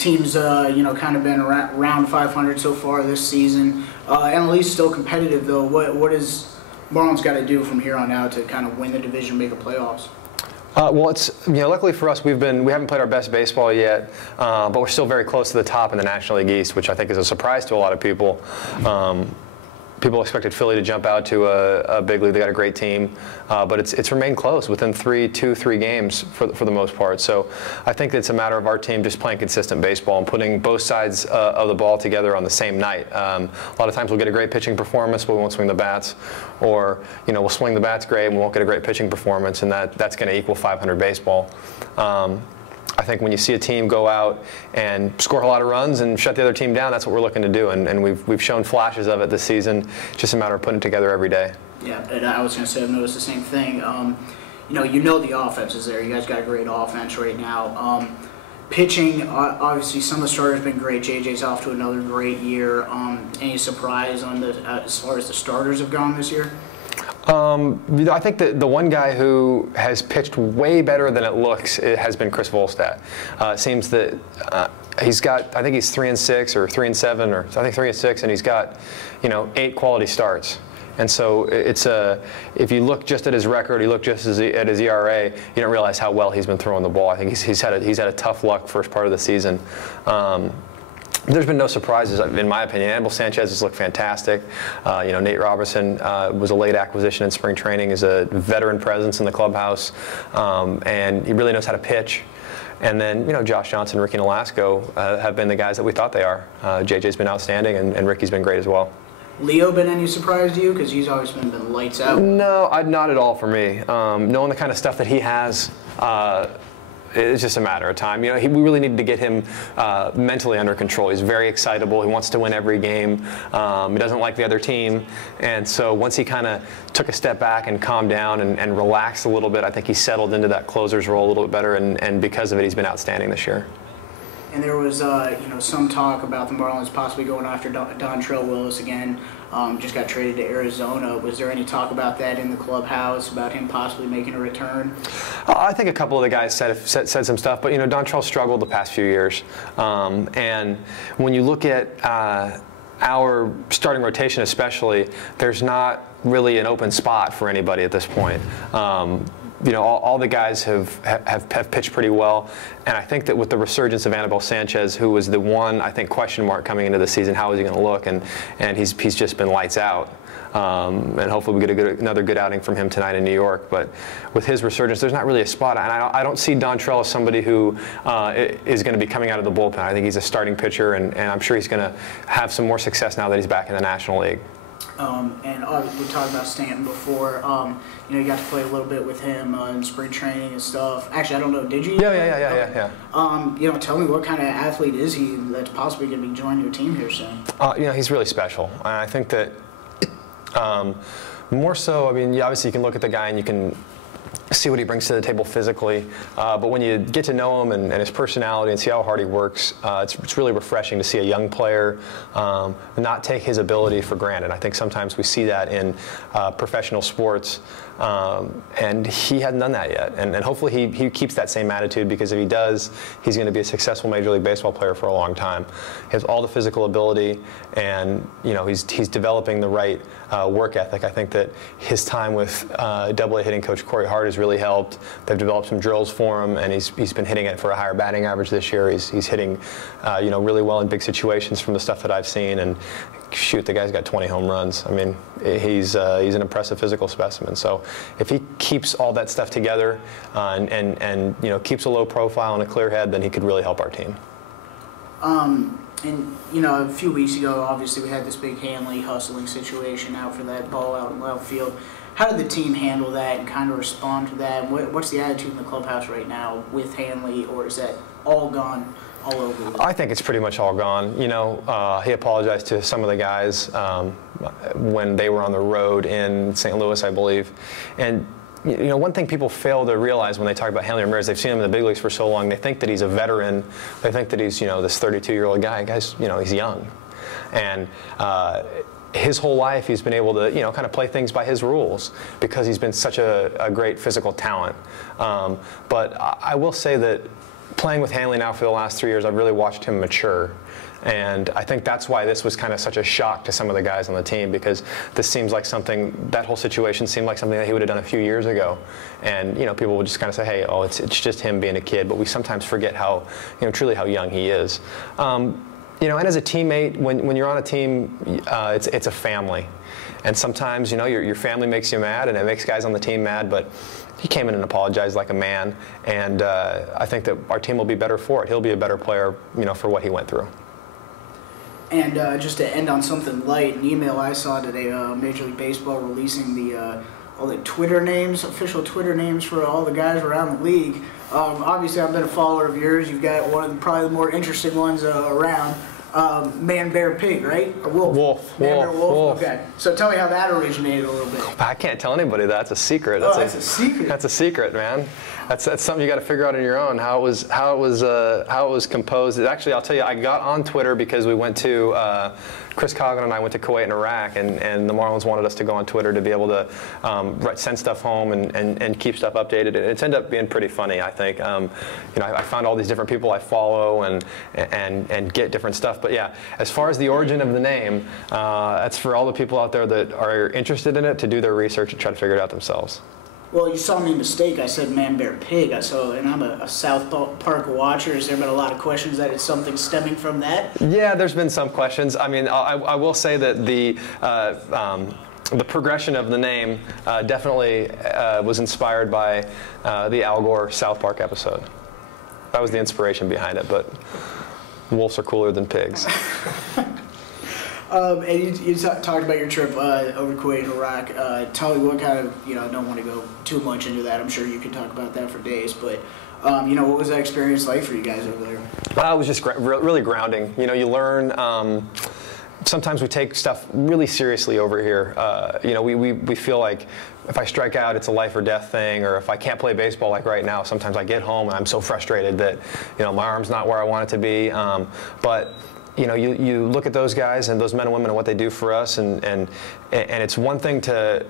team's kind of been around 500 so far this season, and at least still competitive though. What does Marlins got to do from here on out to kind of win the division, make the playoffs? Well, it's luckily for us, we haven't played our best baseball yet, but we're still very close to the top in the National League East, which I think is a surprise to a lot of people. People expected Philly to jump out to a big league. They got a great team, but it's remained close within 3 games for the most part. So I think it's a matter of our team just playing consistent baseball and putting both sides of the ball together on the same night. A lot of times we'll get a great pitching performance, but we won't swing the bats, or we'll swing the bats great and we won't get a great pitching performance, and that's going to equal 500 baseball. I think when you see a team go out and score a lot of runs and shut the other team down, that's what we're looking to do, and we've shown flashes of it this season. It's just a matter of putting it together every day. Yeah, and I was going to say I've noticed the same thing. The offense is there. You guys got a great offense right now. Pitching, obviously, some of the starters have been great. JJ's off to another great year. Any surprise on as far as the starters have gone this year? I think that the one guy who has pitched way better than it looks has been Chris Volstad. It seems that he's got, I think he's 3-6 or 3-7, or I think 3-6, and he's got 8 quality starts. And so if you look just at his record, you look just at his ERA, you don't realize how well he's been throwing the ball. I think he's had a tough luck first part of the season. There's been no surprises, in my opinion. Anibal Sanchez has looked fantastic. Nate Robertson was a late acquisition in spring training, is a veteran presence in the clubhouse, and he really knows how to pitch. And then, Josh Johnson, Ricky Nolasco have been the guys that we thought they are. JJ's been outstanding, and Ricky's been great as well. Leo been any surprise to you? Because he's always been lights out. No, not at all for me. Knowing the kind of stuff that he has, it's just a matter of time. We really needed to get him mentally under control. He's very excitable. He wants to win every game. He doesn't like the other team. And so once he kind of took a step back and calmed down and relaxed a little bit, I think he settled into that closer's role a little bit better. And because of it, he's been outstanding this year. And there was, some talk about the Marlins possibly going after Dontrelle Willis again. Just got traded to Arizona. Was there any talk about that in the clubhouse, about him possibly making a return? I think a couple of the guys said some stuff, but Dontrelle struggled the past few years. And when you look at our starting rotation especially, there's not really an open spot for anybody at this point. All the guys have pitched pretty well, and I think that with the resurgence of Anibal Sanchez, who was the one, I think, question mark coming into the season, how is he going to look, and he's just been lights out. And hopefully we get another good outing from him tonight in New York. But with his resurgence, there's not really a spot, and I don't see Dontrelle as somebody who is going to be coming out of the bullpen. I think he's a starting pitcher, and I'm sure he's going to have some more success now that he's back in the National League. And we talked about Stanton before. You got to play a little bit with him in spring training and stuff. Actually, I don't know. Did you? Yeah. Tell me, what kind of athlete is he that's possibly going to be joining your team here soon? He's really special. And I think that more so, obviously you can look at the guy and you can see what he brings to the table physically, but when you get to know him and his personality and see how hard he works, it's really refreshing to see a young player not take his ability for granted. I think sometimes we see that in professional sports, and he hasn't done that yet. And hopefully he keeps that same attitude, because if he does, he's going to be a successful Major League Baseball player for a long time. He has all the physical ability, and he's developing the right work ethic. I think that his time with Double-A hitting coach Corey Hart has really helped. They've developed some drills for him, and he's been hitting it for a higher batting average this year. He's hitting really well in big situations from the stuff that I've seen, and shoot, the guy's got 20 home runs. He's an impressive physical specimen. So if he keeps all that stuff together and keeps a low profile and a clear head, then he could really help our team. A few weeks ago, obviously, we had this big Hanley hustling situation out for that ball out in left field. How did the team handle that and kind of respond to that? What's the attitude in the clubhouse right now with Hanley, or is that all gone, all over? I think it's pretty much all gone. He apologized to some of the guys when they were on the road in St. Louis, I believe. And one thing people fail to realize when they talk about Hanley Ramirez, they've seen him in the big leagues for so long, they think that he's a veteran. They think that he's, this 32-year-old guy. Guys, he's young. And his whole life he's been able to, kind of play things by his rules, because he's been such a great physical talent. But I will say that playing with Hanley now for the last 3 years, I've really watched him mature. And I think that's why this was kind of such a shock to some of the guys on the team, because this seems like something, that whole situation seemed like something that he would have done a few years ago. And, you know, people would just kind of say, hey, oh, it's just him being a kid. But we sometimes forget how, you know, truly how young he is. You know, and as a teammate, when you're on a team, it's a family. And sometimes, you know, your family makes you mad, and it makes guys on the team mad, but he came in and apologized like a man. And I think that our team will be better for it. He'll be a better player, you know, for what he went through. And just to end on something light, an email I saw today, Major League Baseball releasing all the Twitter names, official Twitter names for all the guys around the league. Obviously, I've been a follower of yours. You've got one of probably the more interesting ones around. Man, bear, pig, right? Or wolf? Wolf. Man, bear, wolf? Wolf. Okay. So tell me how that originated a little bit. I can't tell anybody that. That's a secret. That's a secret. That's a secret, man. That's something you got to figure out on your own. How it was composed. Actually, I'll tell you, I got on Twitter because we went to Chris Coughlin and I went to Kuwait and Iraq, and the Marlins wanted us to go on Twitter to be able to send stuff home and keep stuff updated. It's ended up being pretty funny, I think. You know, I found all these different people I follow and get different stuff. But yeah, as far as the origin of the name, that's for all the people out there that are interested in it to do their research and try to figure it out themselves. Well, you saw me mistake. I said man, bear, pig. And I'm a South Park watcher. Has there been a lot of questions that it's something stemming from that? Yeah, there's been some questions. I mean, I will say that the progression of the name definitely was inspired by the Al Gore South Park episode. That was the inspiration behind it, but wolves are cooler than pigs. And you talked about your trip over Kuwait and Iraq. Tell me what kind of, you know, I don't want to go too much into that. I'm sure you could talk about that for days, but, you know, what was that experience like for you guys over there? It was just really grounding. You know, you learn, sometimes we take stuff really seriously over here. You know, we feel like if I strike out, it's a life or death thing, or if I can't play baseball like right now, sometimes I get home and I'm so frustrated that, you know, my arm's not where I want it to be. But you know, you look at those guys and those men and women and what they do for us, and it's one thing to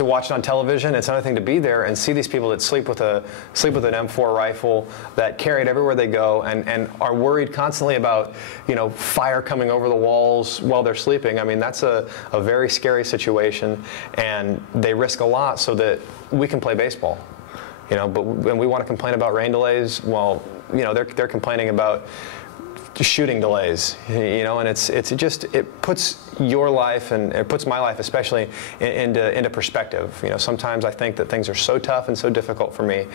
watch it on television. It's another thing to be there and see these people that sleep with an M4 rifle, that carry it everywhere they go, and are worried constantly about, you know, fire coming over the walls while they're sleeping. I mean, that's a very scary situation, and they risk a lot so that we can play baseball. You know, but when we want to complain about rain delays, well, you know, they're complaining about shooting delays, you know, and it puts your life and it puts my life especially into perspective. You know, sometimes I think that things are so tough and so difficult for me.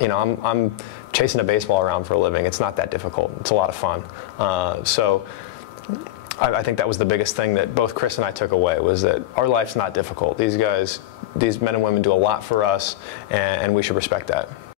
You know, I'm chasing a baseball around for a living. It's not that difficult. It's a lot of fun. So I think that was the biggest thing that both Chris and I took away, was that our life's not difficult. These guys, these men and women do a lot for us, and we should respect that.